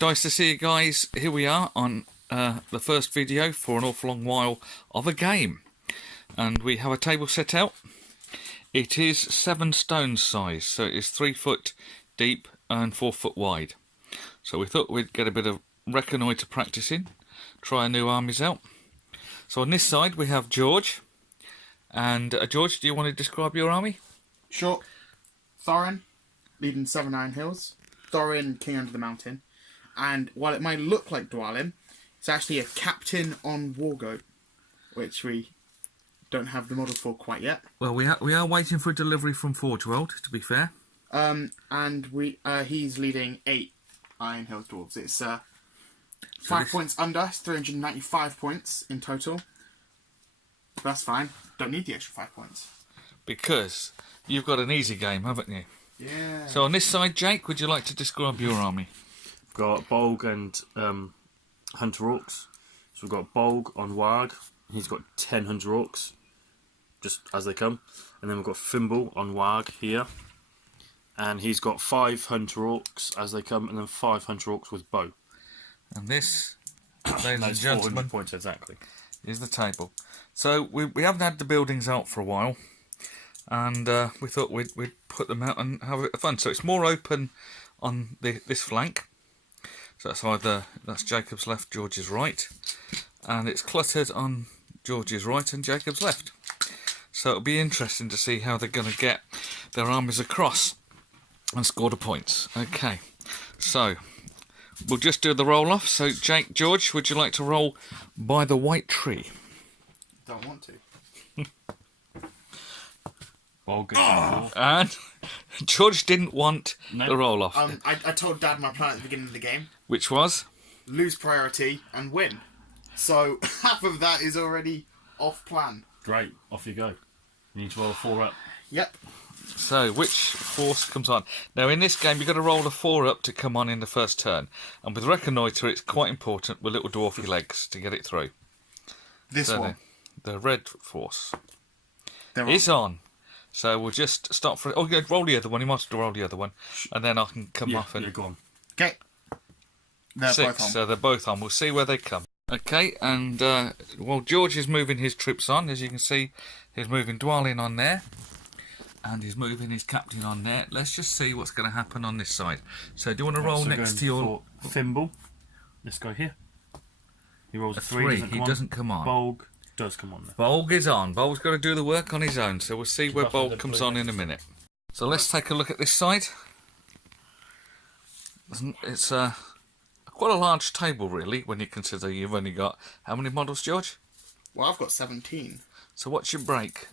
Nice to see you guys. Here we are on the first video for an awful long while of a game. And we have a table set out. It is 7 stone size, so it is 3 foot deep and 4 foot wide. So we thought we'd get a bit of reconnoitre practicing, try our new armies out. So on this side we have George. And George, do you want to describe your army? Sure. Thorin, leading 7 Iron Hills. Thorin, King Under the Mountain. And while it might look like Dwalin, it's actually a captain on Wargoat, which we don't have the models for quite yet. Well, we are waiting for a delivery from Forge World, to be fair. And he's leading 8 Iron Hills dwarves. It's 5 points under, it's 395 points in total. That's fine. Don't need the extra 5 points. Because you've got an easy game, haven't you? Yeah. So on this side, Jake, would you like to describe your army? We've got Bolg and Hunter Orcs. So we've got Bolg on Warg. He's got 10 Hunter Orcs, just as they come. And then we've got Thimble on Warg here. And he's got 5 Hunter Orcs as they come, and then 5 Hunter Orcs with bow. And this, ladies and gentlemen, 400 points exactly, is the table. So we haven't had the buildings out for a while, and we thought we'd put them out and have a bit of fun. So it's more open on this flank. So that's Jacob's left, George's right, and it's cluttered on George's right and Jacob's left. So it'll be interesting to see how they're going to get their armies across and score the points. Okay, so we'll just do the roll off. So George, would you like to roll by the white tree? Don't want to. Bolg And George didn't want the roll off. I told Dad my plan at the beginning of the game. Which was? Lose priority and win. So half of that is already off plan. Great, off you go. You need to roll a 4 up. Yep. So, which force comes on? Now, in this game, you've got to roll a 4 up to come on in the first turn. And with Reconnoitre, it's quite important with little dwarfy legs to get it through. This one. The red force They're is on. So we'll just stop for... Oh, yeah, roll the other one. You might have to roll the other one. And then I can come off and... Yeah, go on. Okay. They're 6, both on. so they're both on. We'll see where they come. Okay, and well, George is moving his troops on. As you can see, he's moving Dwalin on there. And he's moving his captain on there. Let's just see what's going to happen on this side. So do you want to roll next to your... Thimble. This guy here. He rolls a 3. Doesn't come on. Bolg does come on there. Bolg is on. Bolg's got to do the work on his own. So we'll see where Bolg comes on in a minute. So let's take a look at this side. It's quite a large table, really, when you consider you've only got... How many models, George? Well, I've got 17. So what's your break?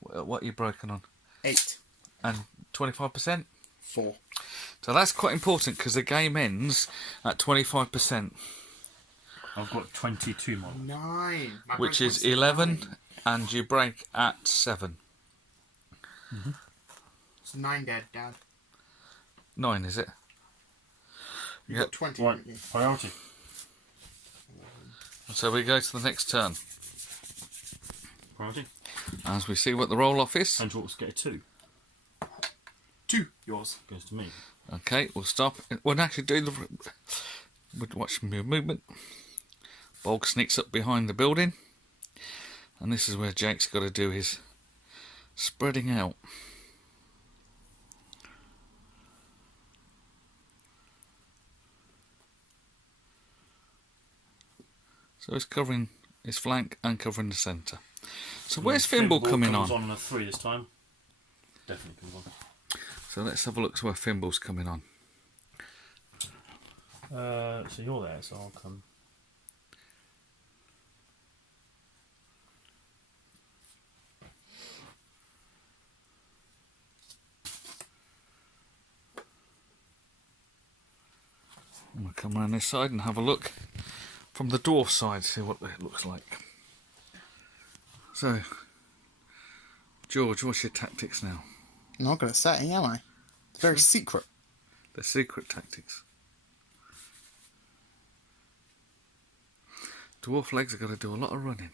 What are you broken on? 8. And 25%? 4. So that's quite important because the game ends at 25%. I've got 22 models. 9. Which is 11, and you break at 7. Mm-hmm. It's 9 dead, Dad. 9, is it? You got 20. Right, priority. So we go to the next turn. Priority. As we see what the roll-off is. Hunter Orcs get a 2. 2. Yours. Goes to me. Okay, we'll stop. We'll actually do the... We'll watch your movement. Bolg sneaks up behind the building. And this is where Jake's got to do his spreading out. So he's covering his flank and covering the centre. So where's Thimble coming on? Comes on a 3 this time. Definitely comes on. So let's have a look to where Thimble's coming on. So you're there, so I'll come. I'm going to come around this side and have a look from the dwarf side, see what it looks like. So, George, what's your tactics now? I'm not going to say, am I? It's very secret. The secret tactics. Dwarf legs are going to do a lot of running.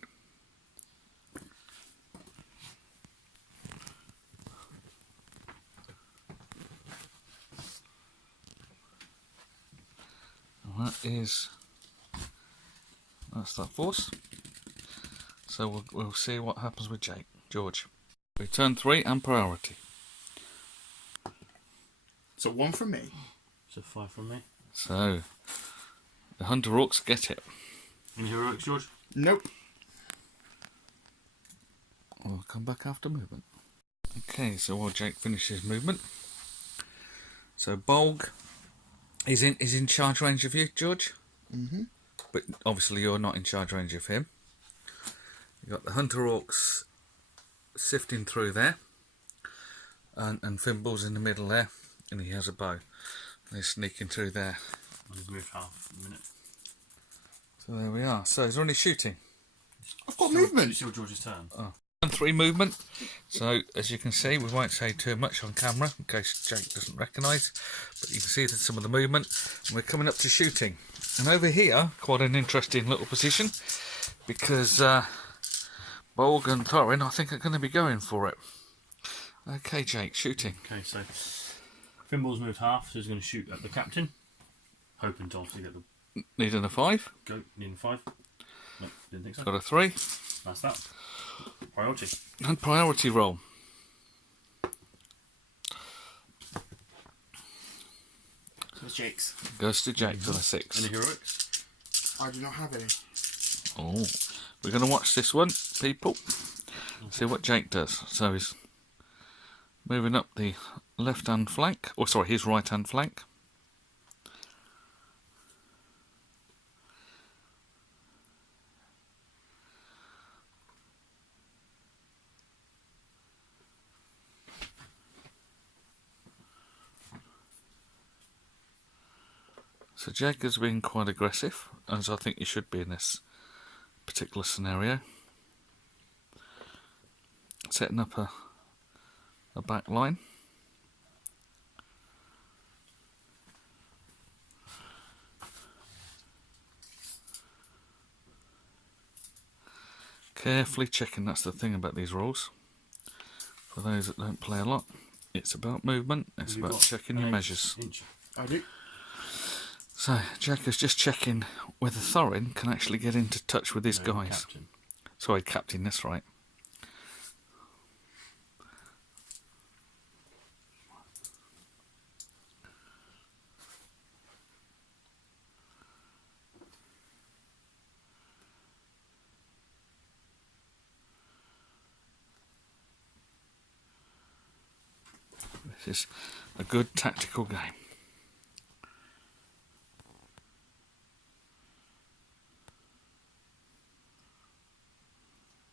That's that force. So we'll see what happens with George. We turn 3 and priority. So 1 from me. So 5 from me. So the Hunter Orcs get it. Any heroics, George? Nope. We'll come back after movement. Okay, so while Jake finishes movement. So Bolg is in charge range of you, George. Mm-hmm. But obviously you're not in charge range of him. You've got the Hunter Orcs sifting through there. And Fimbul's in the middle there. And he has a bow. And he's sneaking through there. I'll just move half a minute. So there we are. So is there any shooting? I've got movement. It's still George's turn. Oh. And 3 movement. So as you can see, we won't say too much on camera in case Jake doesn't recognise. But you can see that some of the movement. And we're coming up to shooting. And over here, quite an interesting little position. Because Bolg and Thorin, I think, are going to be going for it. Okay, Jake, shooting. Okay, so Fimbul's moved half, so he's going to shoot at the captain. Hoping to obviously get the... Needing a 5. Go, needing 5. No, didn't think so. Got a 3. That's that. Priority. And priority roll. So it's Jake's. Goes to Jake for a 6. Any heroics? I do not have any. Oh, we're going to watch this one, people. See what Jake does. So he's moving up the left-hand flank, or sorry, his right-hand flank. So Jake has been quite aggressive, as I think you should be in this particular scenario. Setting up a back line. Carefully checking, that's the thing about these rolls. For those that don't play a lot, it's about movement, it's about checking your measures. I do. So, Jack is just checking whether Thorin can actually get into touch with his guys. Captain. Sorry, Captain, that's right. This is a good tactical game.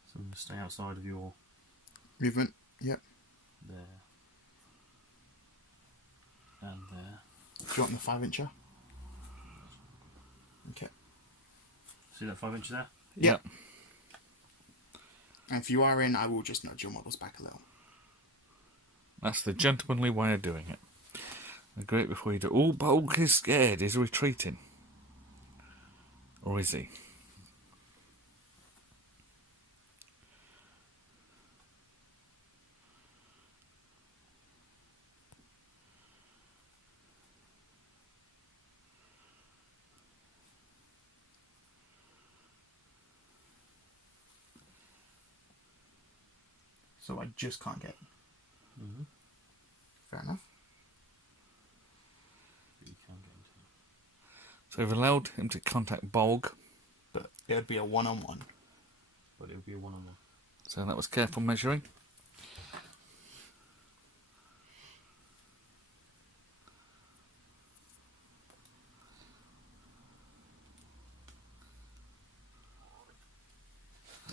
So I'm going to stay outside of your... Movement. Yep. There. And there. Do you want the 5-incher? Okay. See that 5 inch there? Yep. And if you are in, I will just nudge your models back a little. That's the gentlemanly way of doing it. Agree it before you do. Oh, Bolg is scared. He's retreating. Or is he? So I just can't get. Mm-hmm. Fair enough. You can get into it. So we've allowed him to contact Bolg. But it would be a 1-on-1. But it would be a 1-on-1. So that was careful measuring.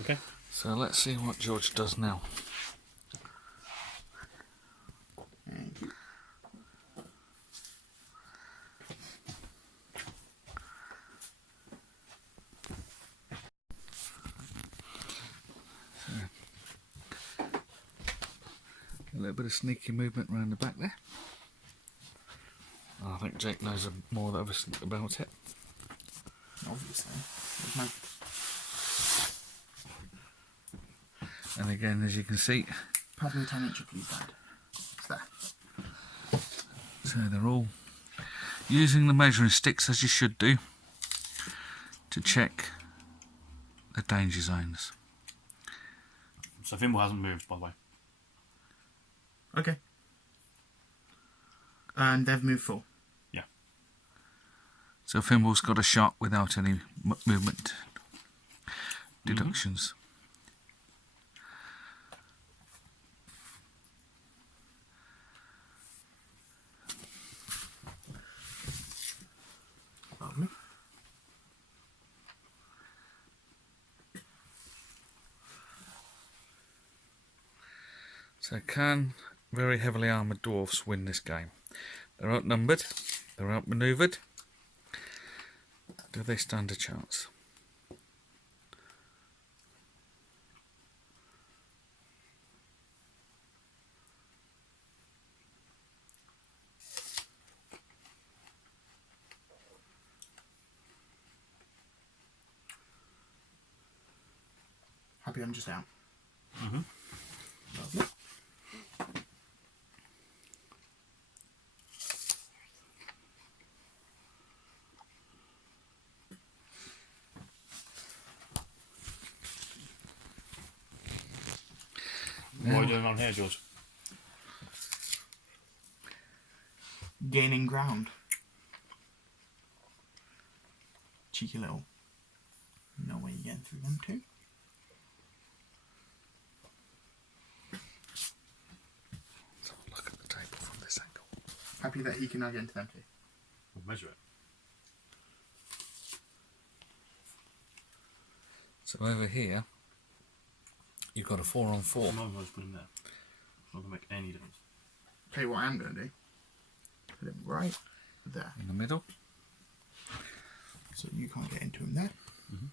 Okay. So let's see what George does now. Thank you. A little bit of sneaky movement around the back there. I think Jake knows more than us about it. Obviously. There's no... And again, as you can see, Pass me 10-incher, please, Dad. It's there. so they're all using the measuring sticks as you should do to check the danger zones. So Thimble hasn't moved, by the way. Okay. And they've moved full. Yeah. So Fimble's got a shot without any movement deductions. Lovely. So can very heavily armoured dwarfs win this game? They're outnumbered, they're outmanoeuvred. Do they stand a chance? Happy I'm just out. Mm-hmm. Lovely. What are you doing on here, George? Gaining ground. Cheeky little. No way you're getting through them two. Let's have a look at the table from this angle. Happy that he can now get into them two. We'll measure it. So over here, you've got a 4-on-4. I'm not put him there. It's not going to make any difference. Tell you what I am going to do. Put him right there. In the middle. So you can't get into him there. Mm-hmm.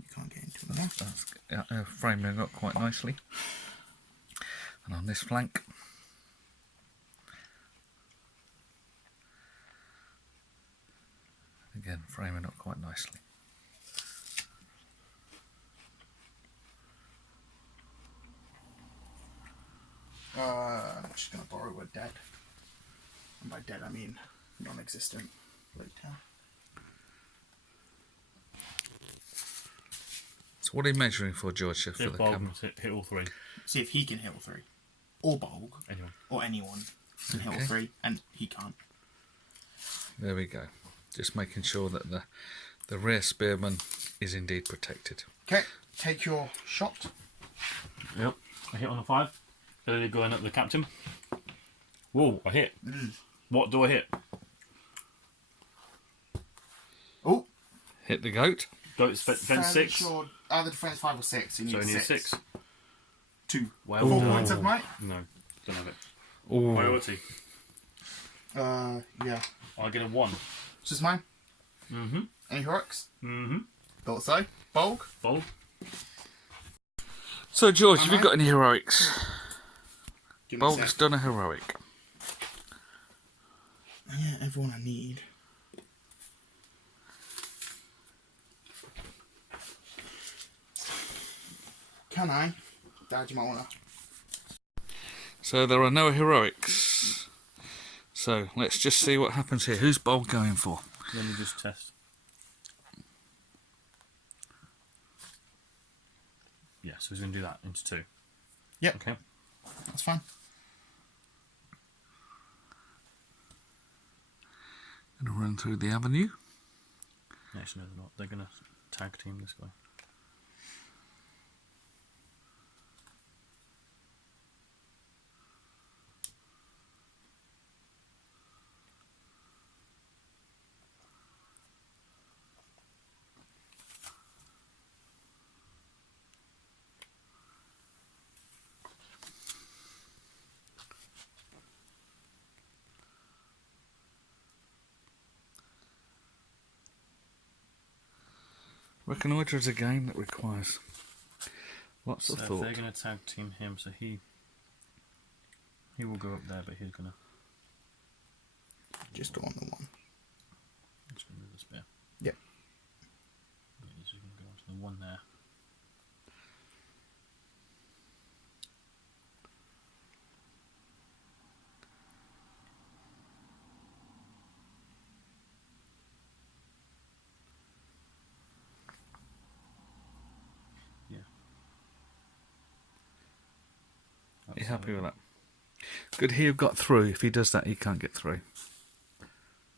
You can't get into him there. That's framing up quite nicely. And on this flank, again framing up quite nicely. I'm just going to borrow a dead. And by dead I mean non-existent later. So what are you measuring for, George, for Hit the Bolg, camera? hit all three. See if he can hit all three. Or Bolg. Anyway. Or anyone can hit all Okay. three. And he can't. There we go. Just making sure that the rear spearman is indeed protected. Okay, take your shot. Yep. I hit on a 5. Clearly going up the captain. Whoa, I hit. What do I hit? Oh, Hit the goat. Goat's fence 6. Sure. Either defense 5 or 6. You need So I need 6. 6. 2. Well, 4 no. points of might. No, don't have it. Ooh. Priority. Yeah. I get a 1. This is mine. Mm-hmm. Any Orcs? Mm-hmm. Thought so. Bolg? Bolg. So George, Am have you I? got any heroics? Give me a Bolg's sec. done a heroic. Yeah, everyone I need. Can I? Dad, you might wanna. So there are no heroics. So let's just see what happens here. Who's Bolg going for? Let me just test. Yeah, so he's going to do that into 2. Yep. Okay. That's fine. Gonna run through the avenue. Actually, no, they're not. They're going to tag team this guy. Reconnoitre is a game that requires lots So of if thought. they're going to tag team him, so he will go up there, but he's going to Just go on the one. just going to move the spear. Yep. Yeah, he's just going to go onto the 1 there. happy with that. Good, he got through. If he does that, he can't get through.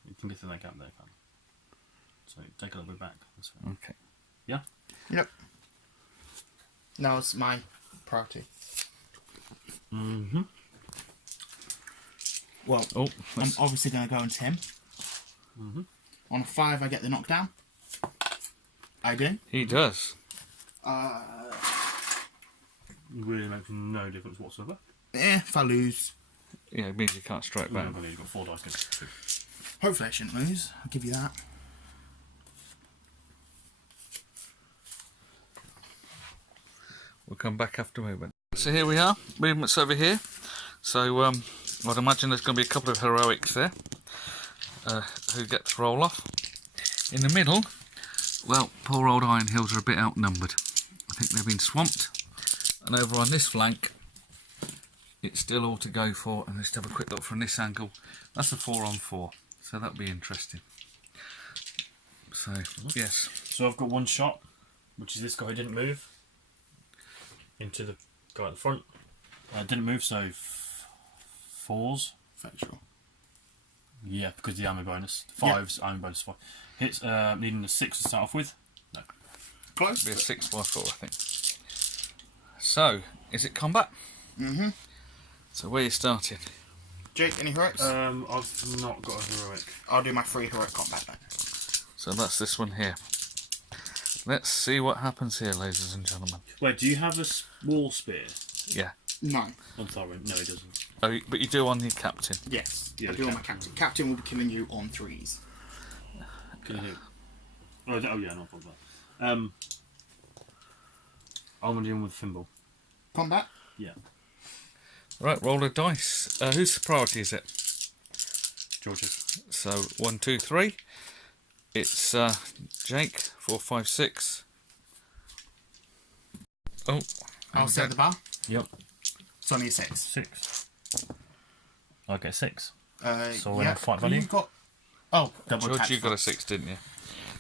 You can get through that gap there, can't you? So take a little bit back. That's fine. Okay. Yeah? Yep. Now it's my priority. Mm-hmm. Well, Oh, I'm obviously going to go into him. Mm-hmm. On a 5, I get the knockdown. I do. he does. Really makes no difference whatsoever. If I lose, Yeah, it means you can't strike No, back. but you've got 4 dice against 2. hopefully I shouldn't lose. I'll give you that. We'll come back after movement. So here we are, movements over here. So I'd imagine there's going to be a couple of heroics there who get to roll off. In the middle, well, poor old Iron Hills are a bit outnumbered. I think they've been swamped. And over on this flank, it's still all to go for. And let's have a quick look from this angle. That's a 4-on-4, so that'll be interesting. So, yes. So I've got 1 shot, which is this guy who didn't move, into the guy at the front. Didn't move, so 4s. Factual. Yeah, because the armor bonus. 5's armor bonus 5. Hits, needing a 6 to start off with. No. Close. It'll be a 6x4, I think. So, is it combat? Mm-hmm. So where you started? Jake, any heroics? I've not got a heroic. I'll do my 3 heroic combat then. So that's this one here. Let's see what happens here, ladies and gentlemen. Wait, do you have a wall spear Yeah. No. on Thorin? No, he doesn't. Oh, but you do on your captain. Yes. Yeah, I do on my captain. Captain will be killing you on 3s. Can I oh yeah, not problem. I'm going to deal with Thimble. Combat? Yeah. Right, roll a dice. Whose priority is it? George's. So 1, 2, 3. It's Jake. 4, 5, 6. Oh, I'll set the bar. Yep. It's only a 6. 6. I get 6. So yeah. when I fight value? You've got... Oh, double George, attack you got a first. 6, didn't you?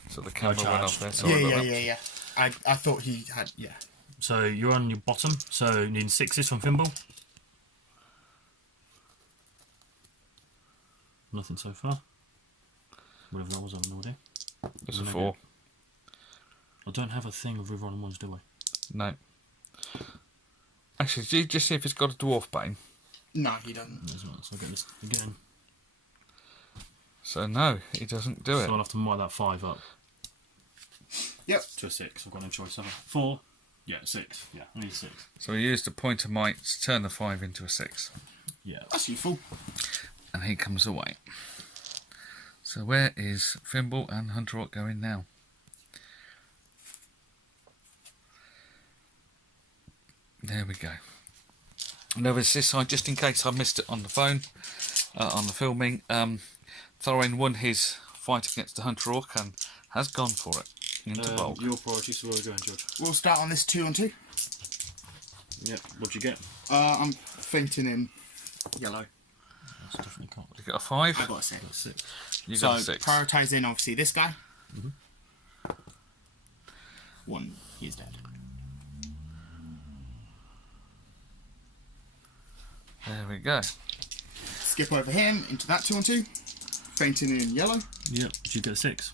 So the camera went charged. off there. Sorry Yeah, about yeah, that. yeah, yeah. I thought he had... Yeah. So you're on your bottom, so needing 6s from Thimble. Nothing so far. Whatever that was, I have no idea. It's a 4. I don't have a thing of River on ones, do I? No. Actually, did you just see if it's got a dwarf bane? No, he doesn't. As well, so I'll get this again. So no, he doesn't do it. So I'll have to mark that 5 up Yep. to a 6. I've got no choice, have I? 4. Yeah, 6. Yeah, I need a 6. So he used a point of might to turn the 5 into a 6. Yeah. That's useful. And he comes away. So where is Thimble and Hunter Orc going now? There we go. Now there's this side, just in case I missed it on the phone, on the filming. Thorin won his fight against the Hunter Orc and has gone for it into Bolg. Your priority, so where are we going, George? We'll start on this 2-on-2. Yep. What'd you get? I'm fainting in yellow. That's definitely can't. You got a 5? I got a 6. 6. You So got a 6. prioritising obviously this guy. 1, he's dead. There we go. Skip over him into that 2-on-2. Fainting in yellow. Yep. Did you get a 6?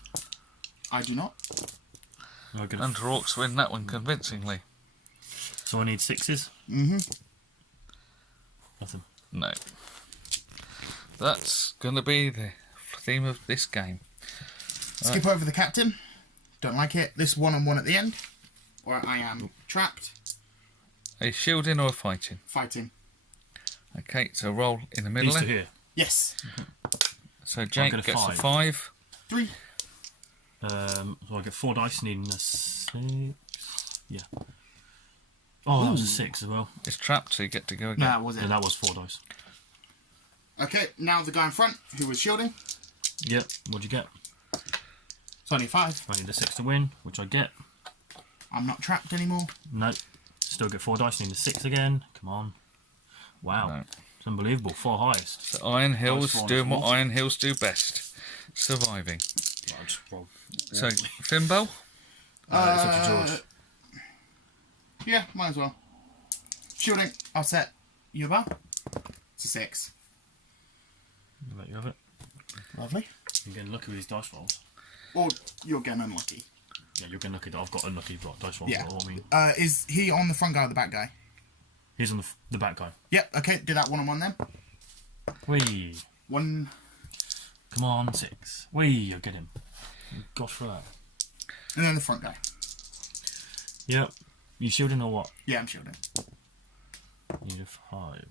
I do not. I get a Hunter Orcs win that one convincingly. So I need 6s? Mm-hmm. Nothing. No. That's going to be the theme of this game. Skip over the captain. Don't like it. This 1-on-1 at the end, where I am trapped, Are you shielding or fighting? fighting. Okay, so roll in the middle. These two then. here. Yes. So Jake get a gets a 5. 5. 3. So I get 4 dice, needing a 6. Yeah. Oh, that was a 6 as well. It's trapped, so you get to go No, again. that was it. And that was 4 dice. Okay, now the guy in front who was shielding. Yep. What'd you get? It's only 5. I need a 6 to win, which I get. I'm not trapped anymore. No. Still get 4 dice, need a 6 again. Come on. Wow. No. It's unbelievable. 4 highest. So Iron Hills Nice one, doing what fourth. Iron Hills do best. Surviving. Right, I'll just roll. So, Thimble? It's up to George. Yeah, might as well. Shielding. I'll set. you about? It's a 6. I'll let you have it. Lovely. You're getting lucky with these dice rolls. Or you're getting unlucky. Yeah, you're getting lucky that I've got unlucky dice rolls. Yeah. I mean, Is he on the front guy or the back guy? he's on the back guy. Yep, okay, do that one-on-one then. Whee! One. Come on, 6. Whee! You get him. Got for that. And then the front guy. Yep. You shielding or what? Yeah, I'm shielding. Need a 5.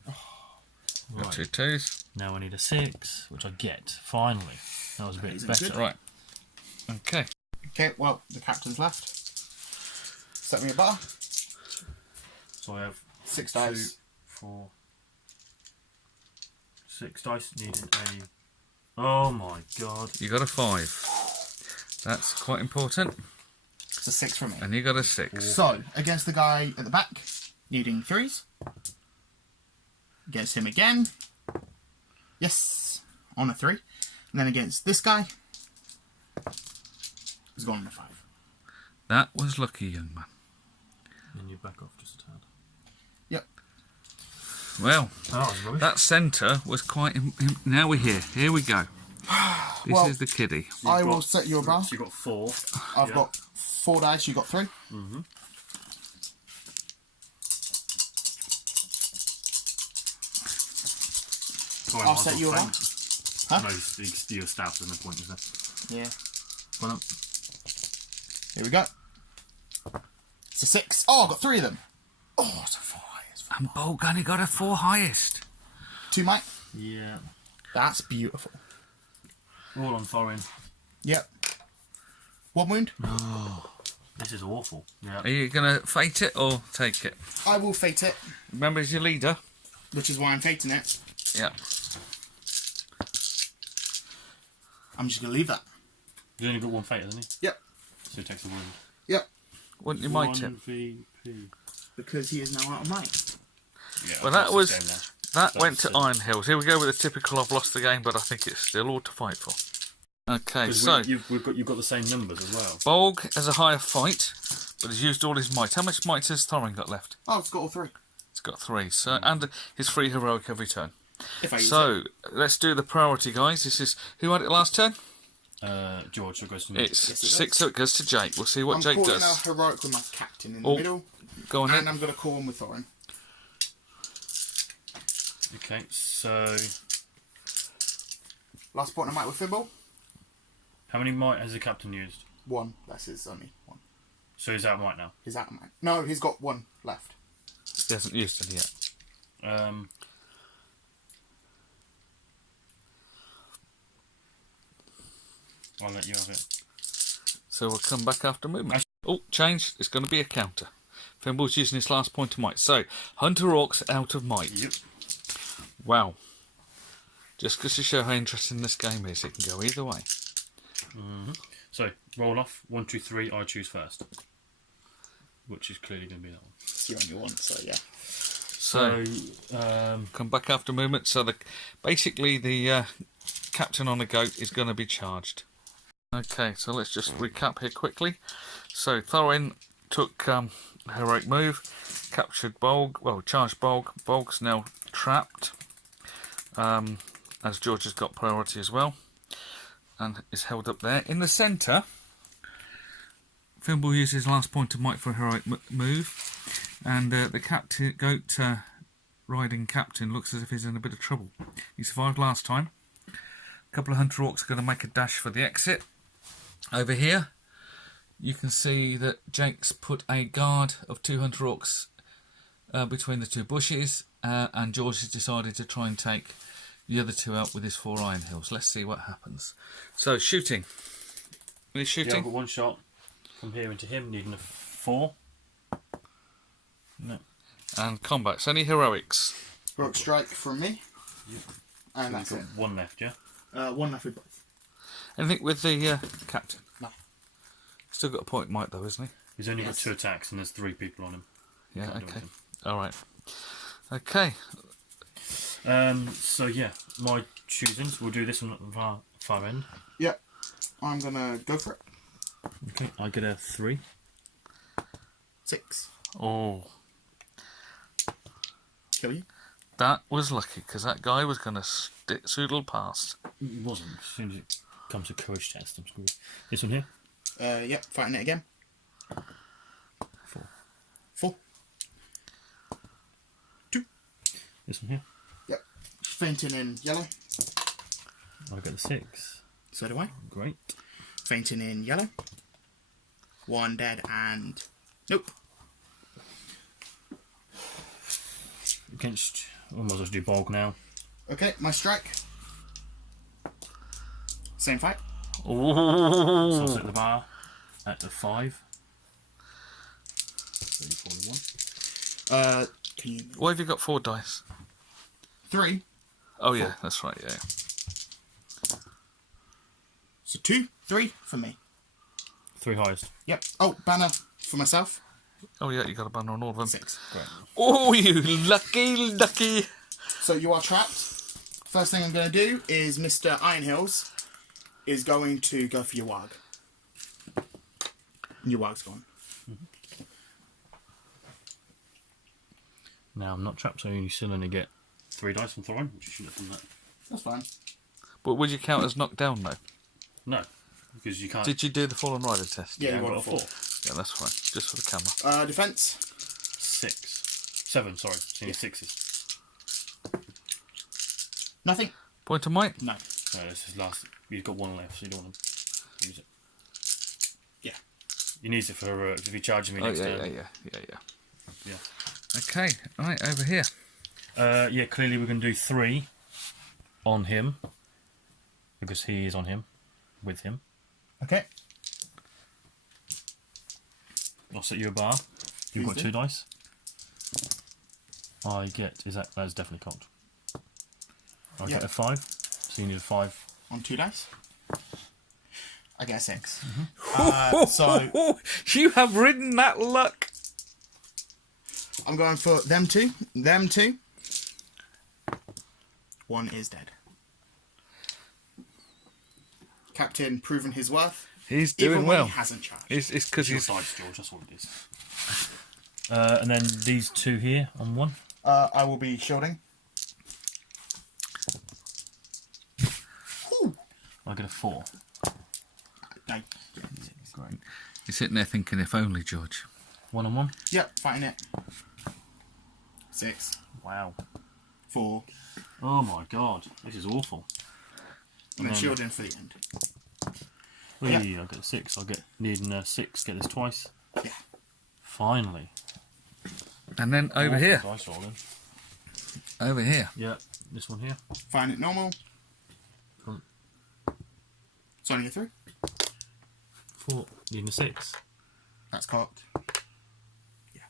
Got Right. 2 twos. Now I need a 6, which I get. Finally. That was a bit Isn't better. good. Right. Okay. Okay, well, the captain's left. Set me a bar. So I have 6 2, dice. 4, 6 dice. Needing a. Oh my god. You got a 5. That's quite important. It's a 6 from me. And you got a 6. So, against the guy at the back, needing 3s. Against him again. Yes, on a 3. And then against this guy, he's gone on a 5. That was lucky, young man. Then you back off just a tad. Yep. Well, Oh, that was rubbish. that centre was quite... Now we're here. Here we go. This Well, is the kiddie. I will set you a bar. So you got 4. I've got 4 dice, you got 3. Mm-hmm. I'll set you a bar. Huh? No, your stabs, there's no point, is there? Yeah. Well, no. Here we go. It's a 6. Oh, I've got 3 of them. Oh, it's a 4 highest. And Bolg only got a 4 highest. 2, Mike. Yeah. That's beautiful. All on Thorin. Yep. 1 wound. This is awful. Yeah. Are you going to fate it or take it? I will fate it, Remember, he's your leader. which is why I'm fating it. Yeah. I'm just going to leave that. He's only got 1 fate, hasn't he? Yep. So he takes a wound. Yep. Wouldn't you might it? 1 Because he is now out of might. Yeah, Well, that that's was... the same now. That That's went to it. Iron Hills. Here we go with the typical I've lost the game, but I think it's still all to fight for. Okay, 'Cause so you've got the same numbers as well. Bolg has a higher fight, but he's used all his might. How much might has Thorin got left? Oh, it's got all 3. He's got 3. So and his 3 heroic every turn. If I use it. So let's do the priority, guys. This is who had it last turn. George, so it goes to me. It's Yes, it 6, so it goes to Jake. We'll see what I'm Jake calling does. a heroic with my captain in the Oh, middle. Go on And then. I'm going to call him with Thorin. Okay, so Last point I might with Fimble. how many might has the captain used? 1. That's his only 1. So he's out of might now. He's out of might. No, he's got 1 left. He hasn't used it yet. I'll let you have it. So we'll come back after movement. Oh, change. It's going to be a counter. Fimble's using his last point of might. So, Hunter Orcs out of might. Yep. Wow. Just to show how interesting this game is, it can go either way. So roll off 1, 2, 3. I choose first, which is clearly going to be that one. It's the only one, so yeah. So, come back after movement. So, basically, the captain on the goat is going to be charged. Okay, so let's just recap here quickly. So, Thorin took heroic move, captured Bolg, well, charged Bolg. Bolg's now trapped, as George has got priority as well, and is held up there. In the centre, Fimble uses his last point of might for a heroic move, and the captain, goat riding captain looks as if he's in a bit of trouble. He survived last time. A couple of Hunter Orcs are going to make a dash for the exit. Over here, you can see that Jake's put a guard of 2 Hunter Orcs between the 2 bushes, and George has decided to try and take the other 2 out with his 4 Iron Hills. Let's see what happens. So, shooting. He's Yeah, shooting. I've got 1 shot from here into him, needing a 4. No. And combats. Any heroics? Heroic strike from me. And that's We've it. got 1 left, yeah? 1 left with both. Anything with the captain? No. Still got a point might though, isn't he? He's only Yes. got 2 attacks and there's 3 people on him. Yeah, Can't do okay. anything. Alright. Okay. So yeah, my choosings. We'll do this on the far end. Yep. I'm going to go for it. Okay, I get a 3. 6. Oh. Kill you. That was lucky, because that guy was going to soodle past. It wasn't. As soon as it comes to courage test, I'm screwed. This one here? Yep, fighting it again. 4. 4. 2. This one here? Yep. Fainting in yellow. I get the 6. So do I. Great. Fainting in yellow. 1 dead and... Nope. Against... I might as well do Bolg now. Okay, my strike. Same fight. So I'll set the bar at the 5. 31. Can you... Why have you got 4 dice? 3. Oh, yeah, that's right, yeah. So 2, 3 for me. 3 highest. Yep. Oh, banner for myself. Oh, yeah, you got a banner on all of them. 6. Great. Oh, you lucky ducky. So you are trapped. First thing I'm going to do is Mr. Ironhills is going to go for your warg. Your warg's gone. Now I'm not trapped, so you still only get 3 dice from Thorin, which you shouldn't have done that. That's fine. But would you count as knocked down, though? No, because you can't. Did you do the Fallen Rider test? Yeah, I you got got a 4. Yeah, that's fine. Just for the camera. Defense. 6. 7, sorry. So you need 6s. Nothing. Point of might? No. No, this is last. You've got 1 left, so you don't want to use it. Yeah. You need it for if you charge me Oh, next yeah, turn. yeah. Yeah. Okay, right, over here. Yeah, clearly we're going to do 3 on him. Because he is on him. With him. Okay. I'll set you a bar. You've got Please 2 do. dice. I get... That is definitely cocked. I Yeah. get a 5. So you need a 5. On 2 dice. I get a 6. So you have ridden that luck. I'm going for them 2. Them 2. 1 is dead. Captain proven his worth. He's Even doing when well. he hasn't charged. It's because Your he's... dice, George, that's what it is. And then these 2 here on 1. I will be shielding. Ooh. I get a 4. No. Great. You're sitting there thinking, if only, George. 1 on 1. Yep, fighting it. 6. Wow. 4. Oh my god, this is awful. And then shielding for the end. Whee, Yeah. I get a 6. I'll get needing a 6. Get this twice. Yeah. Finally. And then over Awful here. dice rolling. Over here. Yeah, this one here. Fighting it normal. Front. It's only a 3. 4. Needing a 6. That's cocked. Yeah.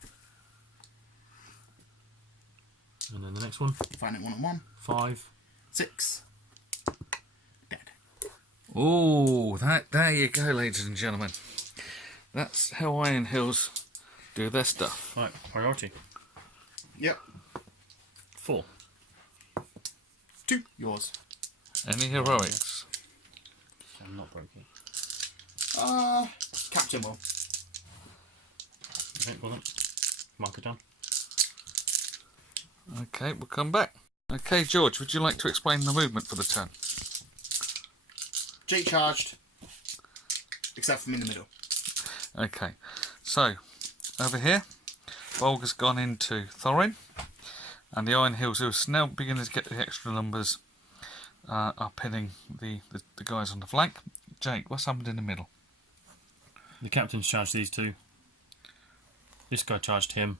And then the next one. Fighting it 1-on-1. 5. 6. Dead. Oh, there you go, ladies and gentlemen. That's how Iron Hills do their stuff. Right, priority. Yep. 4. 2. Yours. Any heroics? I'm not broken. Captain will. Okay, well then. Mark it down. Okay, we'll come back. Okay, George, would you like to explain the movement for the turn? Jake charged. Except from in the middle. Okay, so over here, Bolg has gone into Thorin, and the Iron Hills, who are now beginning to get the extra numbers, are pinning the guys on the flank. Jake, what's happened in the middle? The captain's charged these 2. This guy charged him.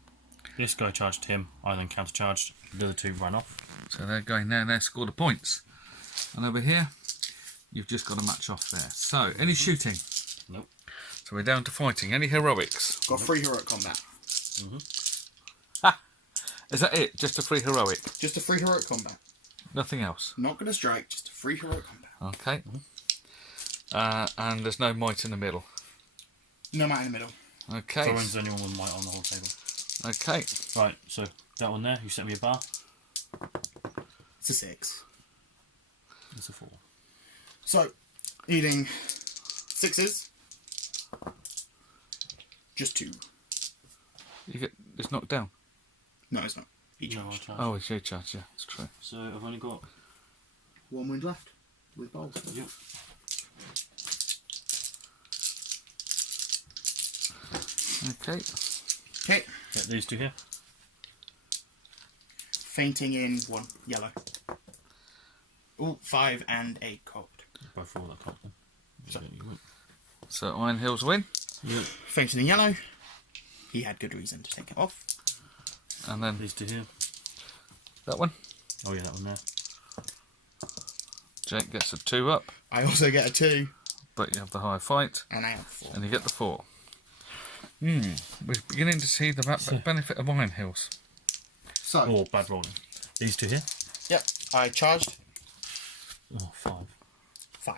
This guy charged him. I then countercharged. The other 2 ran off. So they're going there, they score the points. And over here, you've just got a match off there. So, any shooting? Nope. So we're down to fighting. Any heroics? Got 3 heroic combat. Is that it? Just a free heroic? Just a 3 heroic combat. Nothing else? Not gonna strike, just a 3 heroic combat. Okay. And there's no might in the middle. No matter in the middle. Okay. Thorin's the only one with might on the whole table. Okay. Right, so that one there, you set me a bar. It's a 6. It's a 4. So, eating 6s. Just 2. It's knocked down. No, it's not. He No, I charged. charged. Oh, it's your charge, yeah, that's true. So I've only got... 1 wound left with Bolg. Yep. Okay. Okay. Get these two here. Fainting in 1 yellow. Ooh, 5 and a cold. Both roll that card then. So Iron Hills win. Yep. Fainting in yellow. He had good reason to take it off. And then These two here. that one. Oh yeah, that one there. Jake gets a 2 up, I also get a 2. but you have the higher fight, And I have 4. and you get the 4. We're beginning to see the benefit of Iron Hills. So, Oh, bad rolling. These two here. yep, I charged Oh, 5. 5.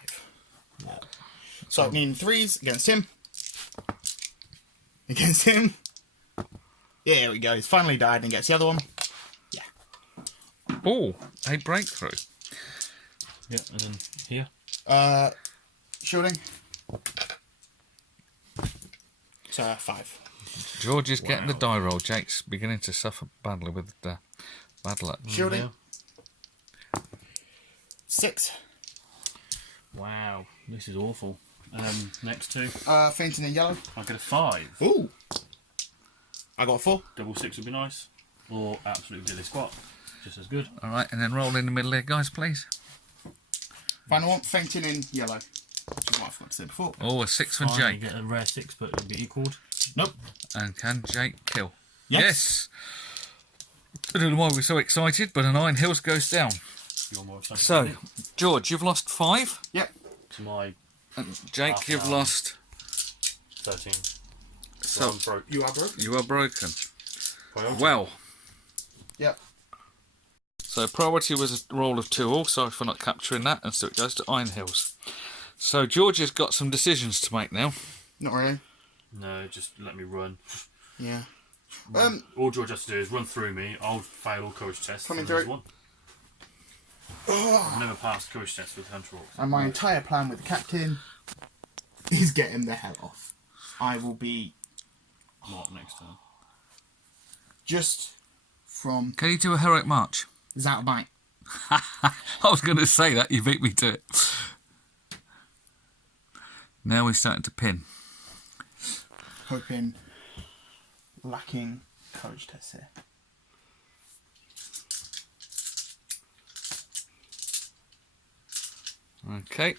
So, meaning 3s against him. Against him. Yeah, there we go. He's finally died and gets the other one. Yeah. Oh, a breakthrough. Yeah, and then here. Shielding. So, 5. George is getting the die roll. Jake's beginning to suffer badly with bad luck. Shielding. 6. Wow, this is awful. Next two. Fainting in yellow. I get a 5. Ooh. I got a 4. Double 6 would be nice. Or absolute dilly squat. Just as good. All right, and then roll in the middle there, guys, please. Final one. Fainting in yellow. Which is what I forgot to say before. Oh, a 6 from Finally Jake. get a rare 6, but it'll be equalled. Nope. And can Jake kill? Yes. I don't know why we're so excited, but an Iron Hills goes down. You're more excited. So, than me. George, you've lost 5. Yep. To my And Jake, Half you've an hour. lost. 13. So, I'm broke. You are broke. you are broken. Priority. Well, Yep. so priority was a roll of 2 all. Sorry for not capturing that. And so it goes to Iron Hills. So, George has got some decisions to make now. Not really. No, just let me run. Yeah. All George has to do is run through me. I'll fail all courage tests. Coming and there's through. one. I've never passed courage tests with Hunter Orcs. And my entire plan with the captain is get him the hell off. I will be What next time? just from Can you do a heroic march? Zoutbite. I was going to say that. You beat me to it. Now we're starting to pin. Hoping lacking courage tests here. Okay.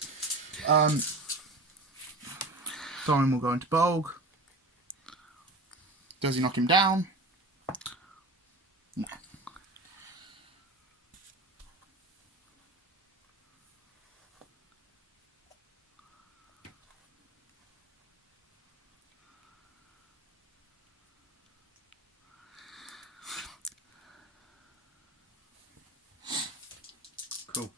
Thorin will go into Bolg. Does he knock him down? No. Cool.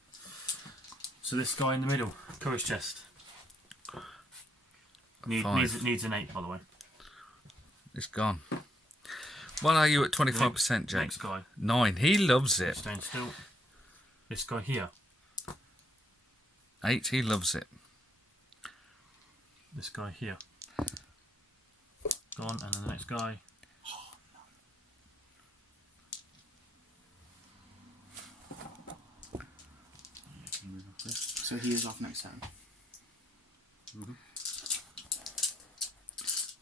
So this guy in the middle, courage test. Needs an 8, by the way. It's gone. What are you at 25%, Jake? Next guy, 9. He loves it. staying still. This guy here. 8. He loves it. This guy here. Gone, and then the next guy. So he is off next turn.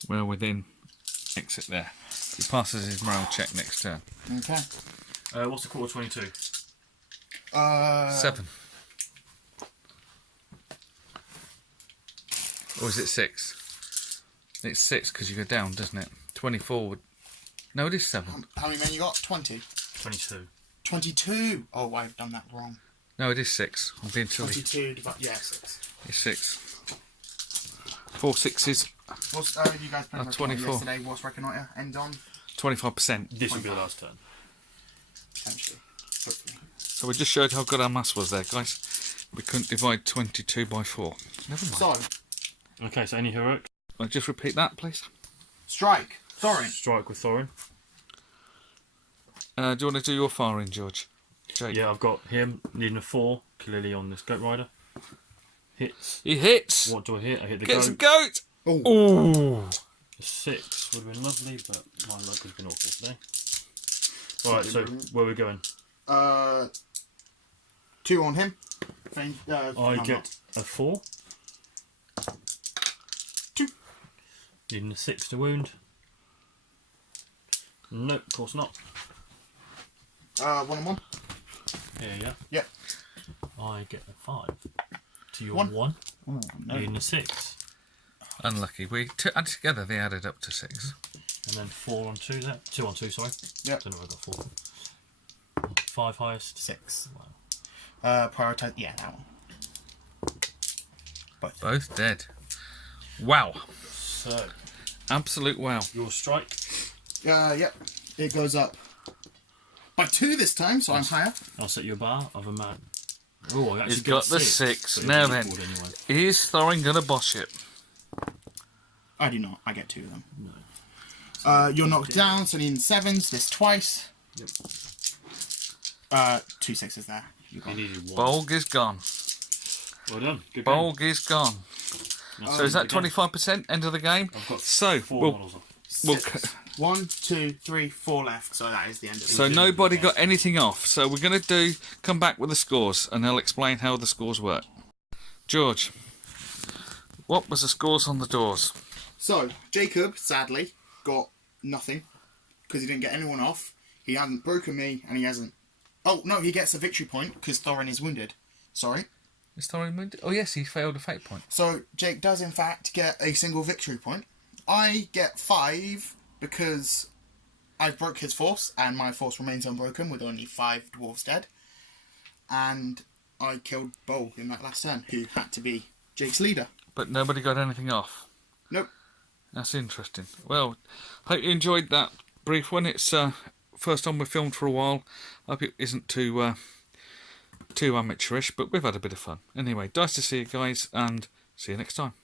Well, within exit there. He passes his morale check next turn. Okay. What's the quarter 22? 7. Or is it 6? It's 6 because you go down, doesn't it? 24 would... No, it is 7. How many men you got? 20. 22. 22. Oh, I've done that wrong. No, it is 6. I'm being silly. 22 divided. Yeah, 6. It's 6. 4 6s, What's you guys played 24. yesterday? What's Reconnoiter? End on 25%. This will be the last turn. potentially. Hopefully. So we just showed how good our maths was there, guys. We couldn't divide 22 by 4. Never mind. So, Okay, so any heroic? I'll just repeat that, please. strike. Thorin. Strike with Thorin. Do you want to do your firing, George? Jake? Yeah, I've got him needing a 4, clearly on this goat rider. Hits. He hits! What do I hit? I hit the Gets a goat. goat! Oh. Ooh! A 6 would have been lovely, but my luck has been awful today. Alright, so where are we going? 2 on him. I get a 4. 2. Needing a 6 to wound. Nope, of course not. 1 on 1. Yeah. Yep. I get a 5. To your 1. 1. Oh, no. Needing a 6. Unlucky. Add together, they added up to 6. And then 4 on 2 there. 2 on 2, sorry. Yep. Don't know if I got 4. 5 highest. 6. Wow. Prioritize. Yeah, that one. Both dead. Wow. So, Absolute wow. your strike. Yep. It goes up by 2 this time, so I'm higher. I'll set you a bar of a man. Oh, I actually He's get got the 6. 6. but Now it's then, equal anyway. is Thorin going to boss it? I do not. I get 2 of them. No. You're knocked down, so needing 7s. This twice. Yep. 2 6s there. You needed 1. Bolg is gone. Well done. Good game. Bolg is gone. Now, So is that good game. 25% end of the game? I've got So 4 we'll, models on. we'll 1, 2, 3, 4 left. So that is the end of the so nobody got anything off. So we're going to come back with the scores, and they'll explain how the scores work. George, what was the scores on the doors? So Jacob, sadly, got nothing because he didn't get anyone off. He hasn't broken me, and he hasn't. Oh no, he gets a victory point because Thorin is wounded. Sorry. Is Thorin wounded? Oh yes, he failed a fate point. So Jake does in fact get a single victory point. I get 5 because I broke his force, and my force remains unbroken with only 5 dwarves dead. And I killed Bolg in that last turn, who had to be Jake's leader. But nobody got anything off. Nope. That's interesting. Well, hope you enjoyed that brief one. It's first time we've filmed for a while. Hope it isn't too amateurish, but we've had a bit of fun. Anyway, nice to see you guys, and see you next time.